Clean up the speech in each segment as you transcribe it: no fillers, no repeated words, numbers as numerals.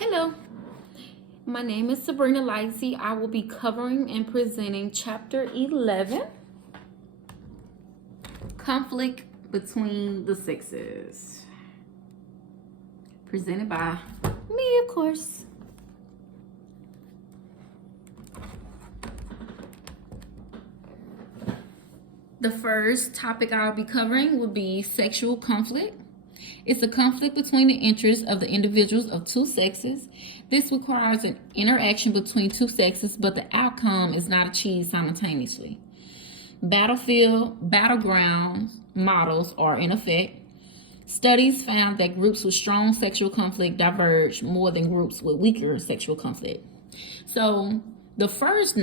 Hello, my name is Sabrina Lightsey. I will be covering and presenting Chapter 11, Conflict Between the Sexes. Presented by me, of course. The first topic I'll be covering will be sexual conflict. It's a conflict between the interests of the individuals of two sexes. This requires an interaction between two sexes, but the outcome is not achieved simultaneously. Battleground models are in effect. Studies found that groups with strong sexual conflict diverge more than groups with weaker sexual conflict. So the first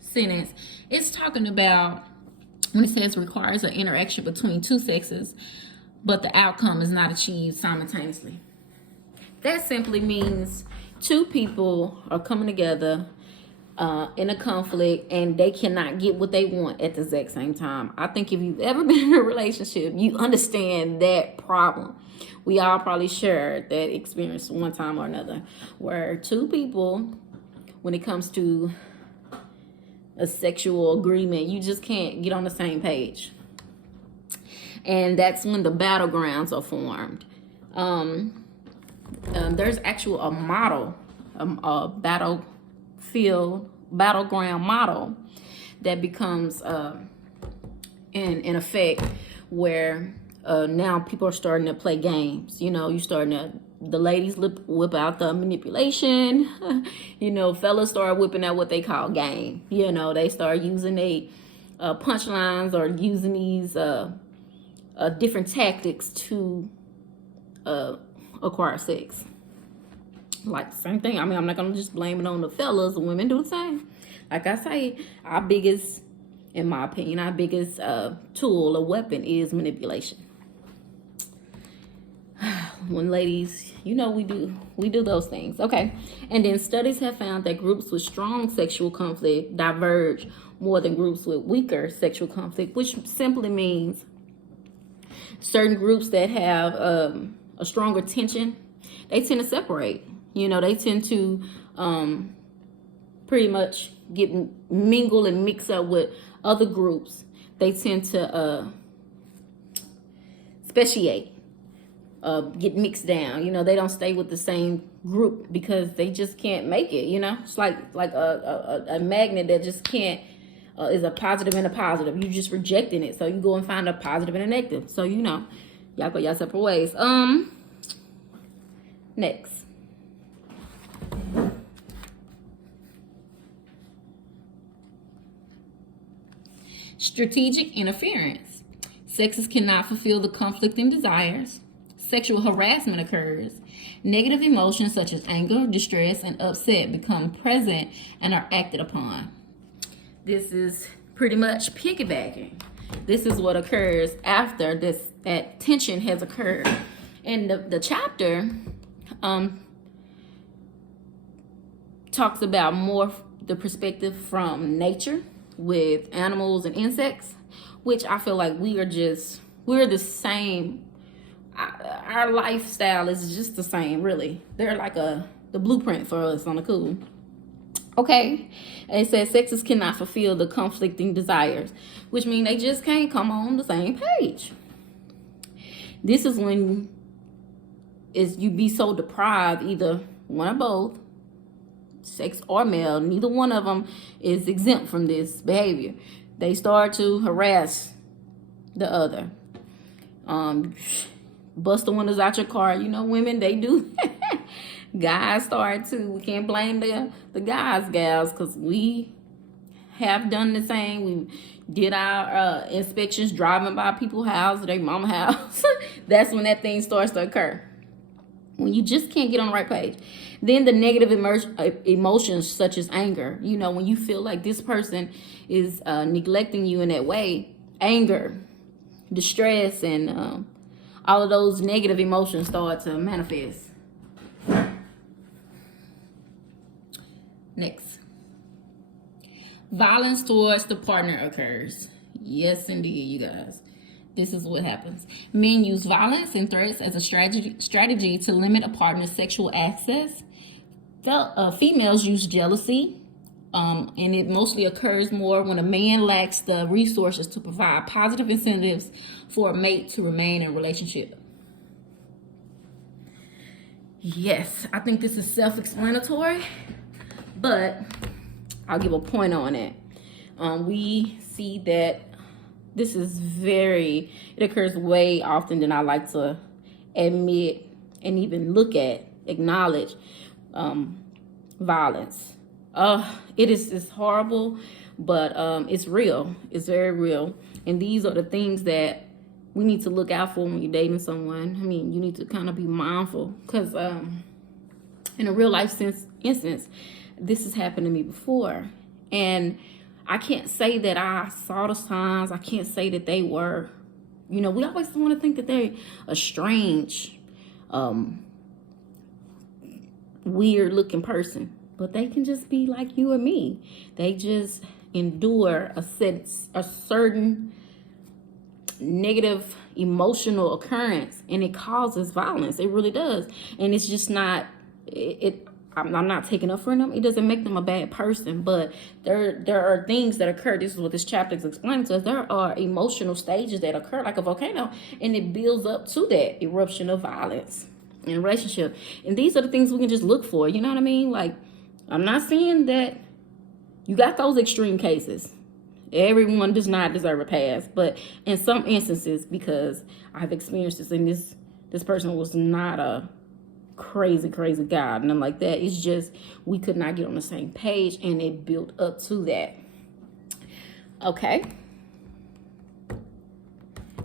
sentence, it's talking about when it says requires an interaction between two sexes, but the outcome is not achieved simultaneously. That simply means two people are coming together in a conflict and they cannot get what they want at the exact same time. I think if you've ever been in a relationship, you understand that problem. We all probably shared that experience one time or another, where two people, when it comes to a sexual agreement, you just can't get on the same page. And that's when the battlegrounds are formed. There's actual a model, a battleground model that becomes in effect where now people are starting to play games. You know, the ladies whip out the manipulation. Fellas start whipping out what they call game. They start using punchlines or using these different tactics to acquire sex. Like the same thing. I mean, I'm not gonna just blame it on the fellas. The women do the same. Like I say, in my opinion, our biggest tool or weapon is manipulation. When ladies, we do those things. Okay. And then studies have found that groups with strong sexual conflict diverge more than groups with weaker sexual conflict, which simply means certain groups that have a stronger tension, they tend to separate. They tend to pretty much mingle and mix up with other groups. They tend to speciate. Get mixed down. They don't stay with the same group because they just can't make it. It's like a magnet that just can't is a positive and a positive. You just rejecting it, so you go and find a positive and a negative. So y'all go y'all separate ways. Next. Strategic interference. Sexes cannot fulfill the conflicting desires. Sexual harassment occurs. Negative emotions such as anger, distress, and upset become present and are acted upon. This is pretty much piggybacking. This is what occurs after that tension has occurred. And the chapter talks about more the perspective from nature with animals and insects, which I feel like we're the same. Our lifestyle is just the same, really. They're like the blueprint for us on the cool. Okay, and it says sexes cannot fulfill the conflicting desires, which means they just can't come on the same page. This is when you be so deprived, either one or both, sex or male, neither one of them is exempt from this behavior. They start to harass the other. Bust the windows out your car. Women, they do. Guys start too. We can't blame the guys, gals, because we have done the same. We did our inspections driving by people's house, their mama house. That's when that thing starts to occur. When you just can't get on the right page. Then the negative emotions such as anger. When you feel like this person is neglecting you in that way, anger, distress, and all of those negative emotions start to manifest. Next. Violence towards the partner occurs. Yes, indeed, you guys. this is what happens. Men use violence and threats as a strategy to limit a partner's sexual access. Females use jealousy, and it mostly occurs more when a man lacks the resources to provide positive incentives for a mate to remain in a relationship. Yes, I think this is self-explanatory, but I'll give a point on it. We see that this is it occurs way often than I like to admit and even acknowledge violence. It's horrible, but it's real. It's very real. And these are the things that we need to look out for when you're dating someone. I mean, you need to kind of be mindful because in a real life instance, this has happened to me before. And I can't say that I saw the signs. I can't say that they were, we always want to think that they're a strange, weird looking person, but they can just be like you or me. They just endure a certain negative emotional occurrence, and it causes violence. It really does. And it's just not I'm not taking up for them. It doesn't make them a bad person, but there are things that occur. This is what this chapter is explaining to us. There are emotional stages that occur like a volcano, and it builds up to that eruption of violence in a relationship. And these are the things we can just look for. You know what I mean? Like, I'm not saying that you got those extreme cases. Everyone does not deserve a pass, but in some instances, because I've experienced this, and this person was not a crazy guy, nothing like that. It's just we could not get on the same page, and it built up to that. Okay.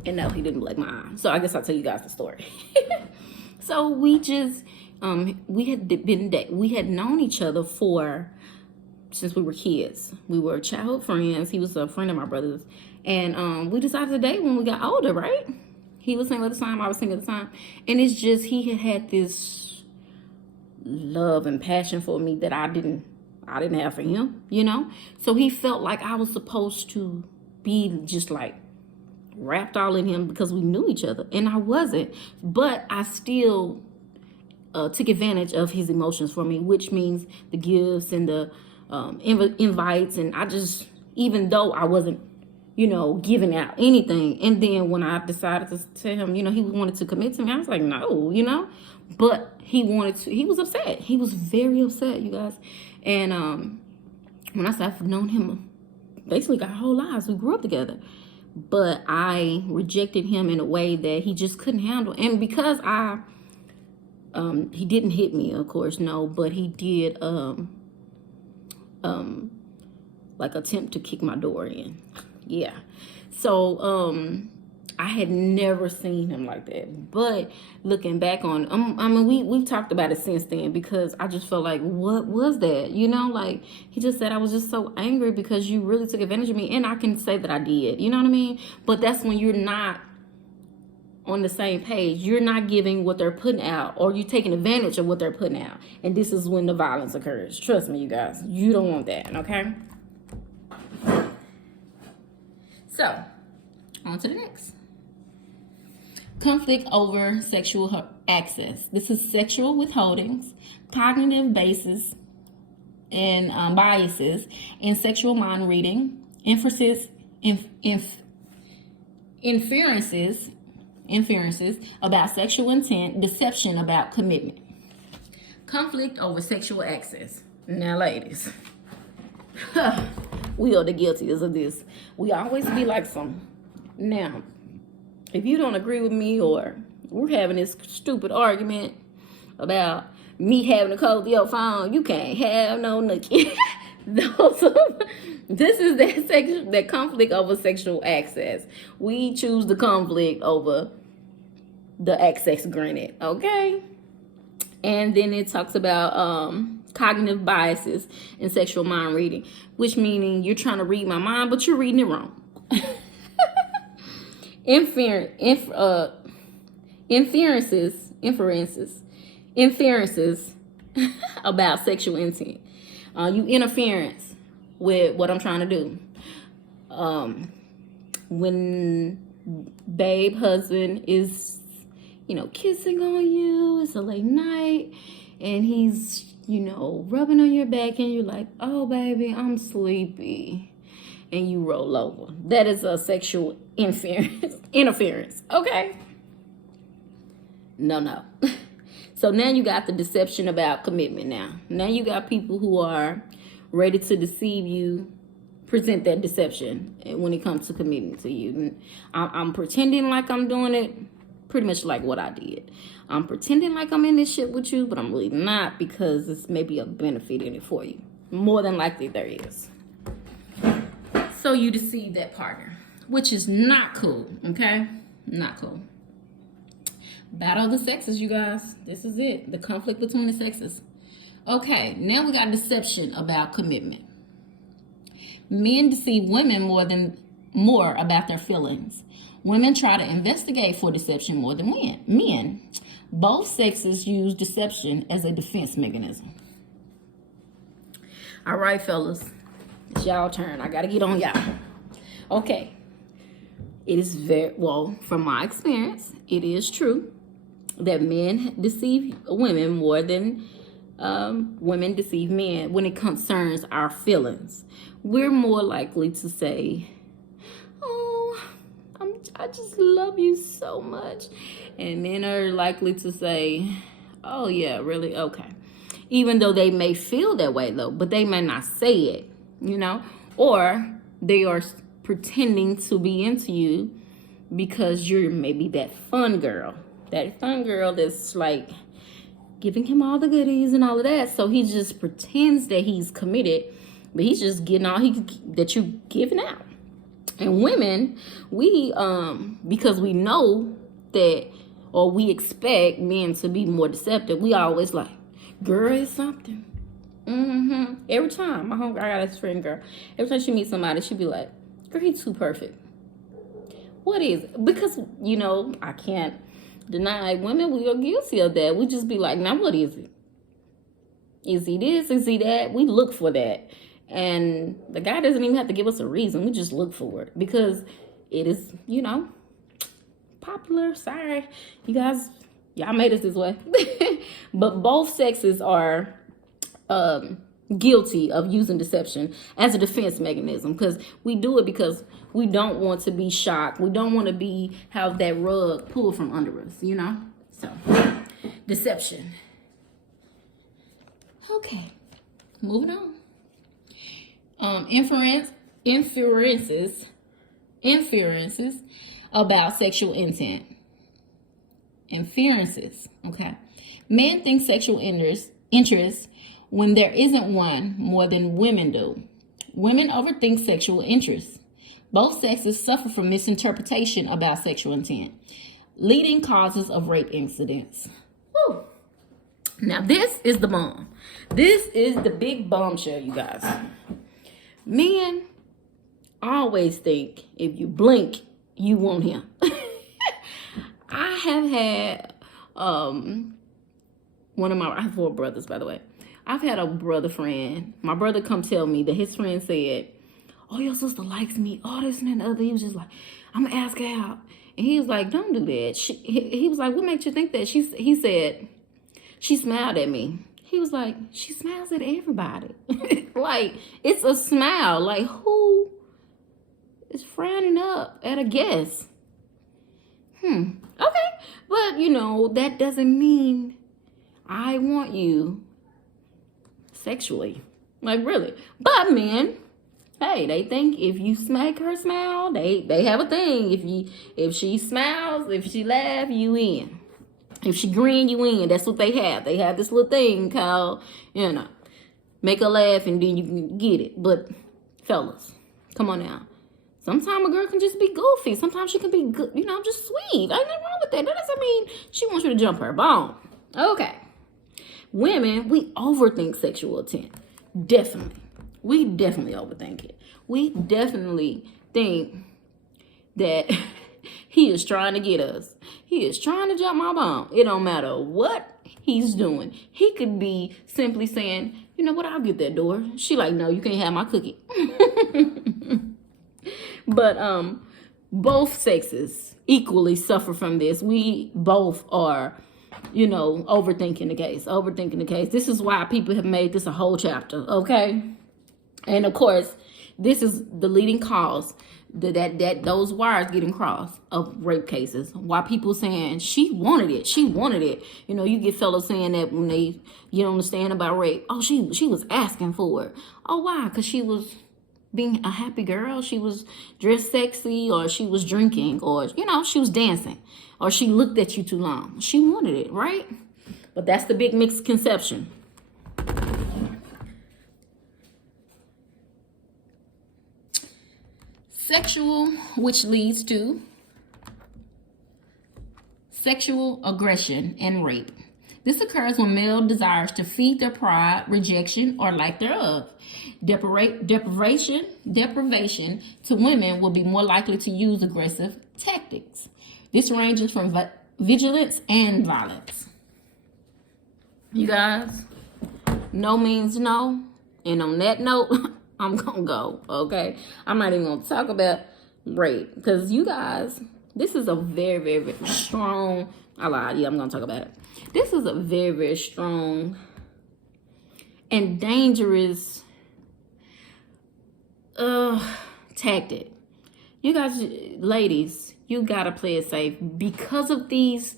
And no, he didn't blink my eye. So I guess I'll tell you guys the story. So we just we had known each other since we were kids. We were childhood friends. He was a friend of my brother's, and we decided to date when we got older, right? He was single at the time, I was single at the time. And it's just, he had this love and passion for me that I didn't have for him, So he felt like I was supposed to be just like wrapped all in him because we knew each other. And I wasn't. But I still took advantage of his emotions for me, which means the gifts and the invites. And I just, even though I wasn't, giving out anything. And then when I decided to tell him, he wanted to commit to me, I was like, no, but he was upset. He was very upset, you guys. And when I said I've known him basically our whole lives, we grew up together. But I rejected him in a way that he just couldn't handle. And because he didn't hit me, of course, no, but he did like attempt to kick my door in. Yeah. So I had never seen him like that. But looking back on, we've talked about it since then, because I just felt like, what was that? Like, he just said I was just so angry because you really took advantage of me. And I can say that I did, you know what I mean? But that's when you're not on the same page. You're not giving what they're putting out, or you're taking advantage of what they're putting out. And this is when the violence occurs. Trust me, you guys. You don't want that, okay? So, on to the next. Conflict over sexual access. This is sexual withholdings, cognitive basis, and biases in sexual mind reading, inferences about sexual intent, deception about commitment. Conflict over sexual access. Now, ladies, we are the guiltiest of this. We always be like some. Now, if you don't agree with me, or we're having this stupid argument about me having to code your phone, you can't have no nookie. This is that conflict over sexual access. We choose the conflict over the access granted, okay? And then it talks about cognitive biases in sexual mind reading, which meaning you're trying to read my mind, but you're reading it wrong. Inferences about sexual intent. You interference with what I'm trying to do. When babe husband is, kissing on you. It's a late night and he's, rubbing on your back and you're like, oh, baby, I'm sleepy. And you roll over. That is a sexual interference. Okay? No. So now you got the deception about commitment now. Now you got people who are ready to deceive you, present that deception when it comes to committing to you. I'm pretending like I'm doing it, pretty much like what I did. I'm pretending like I'm in this shit with you, but I'm really not, because it's maybe a benefit in it for you. More than likely there is. So you deceive that partner, which is not cool, okay? Not cool. Battle of the sexes, you guys. This is it. The conflict between the sexes. Okay, now we got deception about commitment. Men deceive women more about their feelings. Women try to investigate for deception more than men. Both sexes use deception as a defense mechanism. All right, fellas. It's y'all turn. I gotta get on y'all. Okay. It is from my experience, it is true that men deceive women more than women deceive men when it concerns our feelings. We're more likely to say, oh, I just love you so much. And men are likely to say, oh yeah, really? Okay. Even though they may feel that way though, but they may not say it. Or they are pretending to be into you because you're maybe that fun girl that's like giving him all the goodies and all of that. So he just pretends that he's committed, but he's just getting all that you giving out. And women, we because we know that, or we expect men to be more deceptive, we always like, girl, it's something. Every time I got this friend girl, every time she meets somebody, she be like, girl, he's too perfect. What is it? Because I can't deny women, we are guilty of that. We just be like, now what is it? Is he this? Is he that? We look for that. And the guy doesn't even have to give us a reason. We just look for it because it is, popular. Sorry, you guys, y'all made us this way. But both sexes are guilty of using deception as a defense mechanism, because we do it because we don't want to be shocked. We don't want to have that rug pulled from under us, So, deception. Okay, moving on. Inferences about sexual intent. Inferences, okay. Men think sexual interest when there isn't one more than women do. Women overthink sexual interest. Both sexes suffer from misinterpretation about sexual intent, leading causes of rape incidents. Woo. Now this is the bomb. This is the big bombshell, you guys. Men always think if you blink, you want him. I have had I have 4 brothers, by the way. I've had a brother friend. My brother come tell me that his friend said, oh, your sister likes me, all this and that and other. He was just like, I'm gonna ask her out. And he was like, don't do that. He was like, what makes you think that? He said, she smiled at me. He was like, she smiles at everybody. Like, it's a smile. Like, who is frowning up at a guest? Okay. But, that doesn't mean I want you sexually. Like, really. But men, hey, they think if you smack her smile, they have a thing. If she smiles, if she laughs, you in. If she grin, you in. That's what they have. They have this little thing called, make her laugh and then you can get it. But fellas, come on now. Sometimes a girl can just be goofy. Sometimes she can be good, just sweet. Ain't nothing wrong with that. That doesn't mean she wants you to jump her bone. Okay. Women, we overthink sexual intent. Definitely. We definitely overthink it. We definitely think that he is trying to get us. He is trying to jump my bone. It don't matter what he's doing. He could be simply saying, you know what, I'll get that door. She like, no, you can't have my cookie. But both sexes equally suffer from this. We both are, overthinking the case. This is why people have made this a whole chapter, okay? And of course, this is the leading cause that those wires getting crossed of rape cases. Why people saying she wanted it. You get fellas saying that when they understand about rape. Oh, she was asking for it. Oh, why? Because she was being a happy girl. She was dressed sexy, or she was drinking, or she was dancing, or she looked at you too long. She wanted it, right? But that's the big misconception. Sexual, which leads to sexual aggression and rape. This occurs when male desires to feed their pride, rejection, or lack thereof. Deprivation to women will be more likely to use aggressive tactics. This ranges from vigilance and violence. You guys, no means no. And on that note, I'm gonna go, okay? I'm not even gonna talk about rape, because you guys, this is a very, very, very strong, I lied, yeah, I'm gonna talk about it. This is a very, very strong and dangerous tactic. You guys, ladies, you gotta play it safe because of these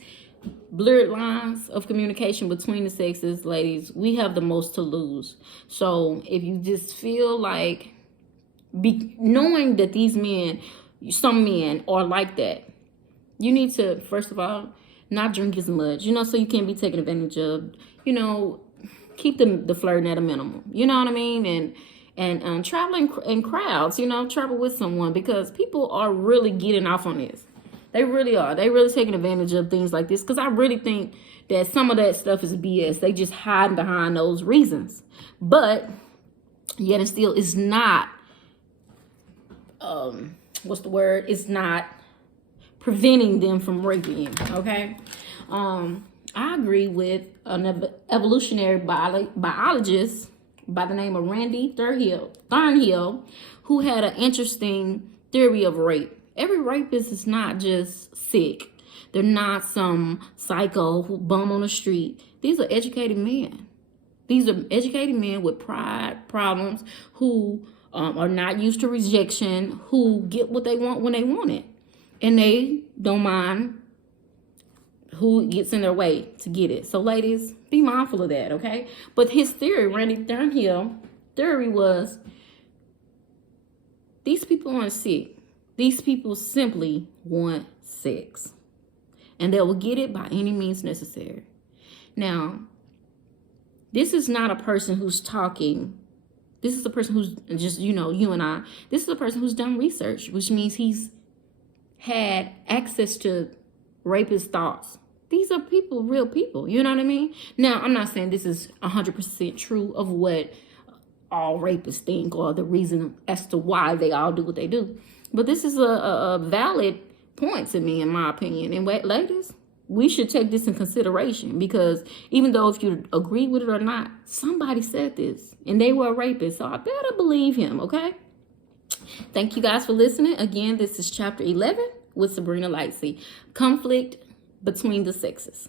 blurred lines of communication between the sexes. Ladies, we have the most to lose. So if you just feel like knowing that these men, some men are like that, you need to, first of all, not drink as much, so you can't be taken advantage of. Keep the flirting at a minimum, you know what I mean? And traveling in crowds, travel with someone, because people are really getting off on this. They really are. They really taking advantage of things like this, because I really think that some of that stuff is BS. They just hiding behind those reasons. But yet and still, it's not, It's not preventing them from raping you, okay? I agree with an evolutionary biologist by the name of Randy Thornhill, who had an interesting theory of rape. Every rapist is not just sick. They're not some psycho who bum on the street. These are educated men. These are educated men with pride problems, who are not used to rejection, who get what they want when they want it. And they don't mind who gets in their way to get it. So ladies, be mindful of that, okay? But his theory, Randy Thornhill theory, was these people aren't sick. These people simply want sex, and they will get it by any means necessary. Now, this is not a person who's talking. This is a person who's just, you and I. This is a person who's done research, which means he's had access to rapist thoughts. These are people, real people. You know what I mean? Now, I'm not saying this is 100% true of what all rapists think, or the reason as to why they all do what they do. But this is a valid point to me, in my opinion. And ladies, we should take this in consideration, because even though if you agree with it or not, somebody said this and they were a rapist. So I better believe him, okay? Thank you guys for listening. Again, this is chapter 11 with Sabrina Lightsey. Conflict between the sexes.